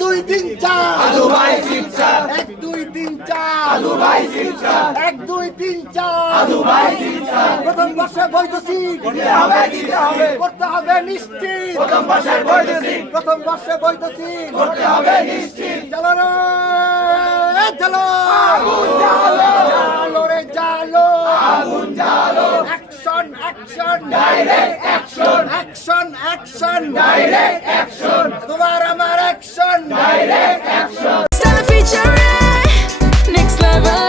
দুই তিন চার আলু ভাই শিবচাঁদ, 1 2 3 4 আলু ভাই শিবচাঁদ, 1 2 3 4 আলু ভাই শিবচাঁদ, প্রথম বর্ষে বৈধ সিট দিতে হবে দিতে হবে, করতে হবে নিশ্চিত প্রথম বর্ষের বৈধ সিট প্রথম বর্ষে বৈধ সিট করতে হবে নিশ্চিত। চলো রে চলো আগুন জ্বালো, জালো রে জালো আগুন জ্বালো, action action direct action, action action direct action, তোমার আমার action direct action. Stella featuring next level.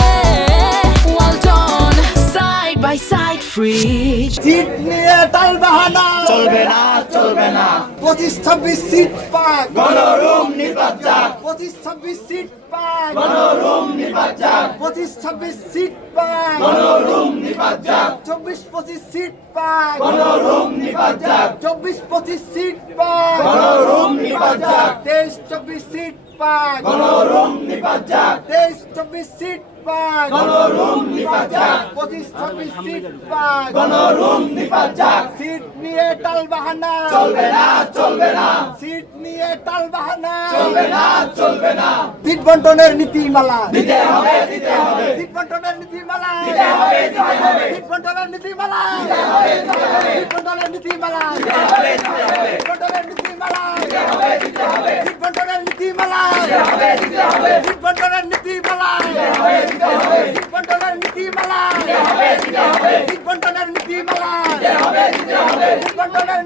Well done, side by side, free. Seat নিয়ে টাল বাহানা চলবে না চলবে না, 25 26 সিট পাক গণরুম নিপাত যাক, 25 26 সিট পাক গণরুম নিপাত যাক, 25 26 সিট পাক গণরুম নিপাত যাক, 24 25 সিট পাক গণরুম নিপাত যাক, 24 25 সিট পাক গণরুম নিপাত যাক, 23 24 সিট পাক গণরুম নিপাত যাক, 23 24 সিট পাক গণরুম নিপাত যাক, 25 26 সিট পাক গণরুম নিপাত যাক। সিট নিয়ে টাল বাহানা চলবে না চলবে না, সিট নিয়ে টাল বাহানা চলবে না চলবে না, সিট বন্টনের নীতিমালা দিতে হবে দিতে হবে, সিট বন্টনের নীতিমালা দিতে হবে দিতে হবে, সিট বন্টনের নীতিমালা দিতে হবে দিতে হবে, সিট বন্টনের নীতিমালা দিতে হবে দিতে হবে, সিট বন্টনের নীতিমালা দিতে হবে দিতে হবে, সিট বন্টনের নীতিমালা দিতে হবে দিতে হবে, সিট বন্টনের নীতিমালা দিতে হবে দিতে হবে, সিট বন্টনের নীতিমালা দিতে হবে দিতে হবে, সিট বন্টনের নীতিমালা দিতে হবে দিতে হবে, সিট বন্টনের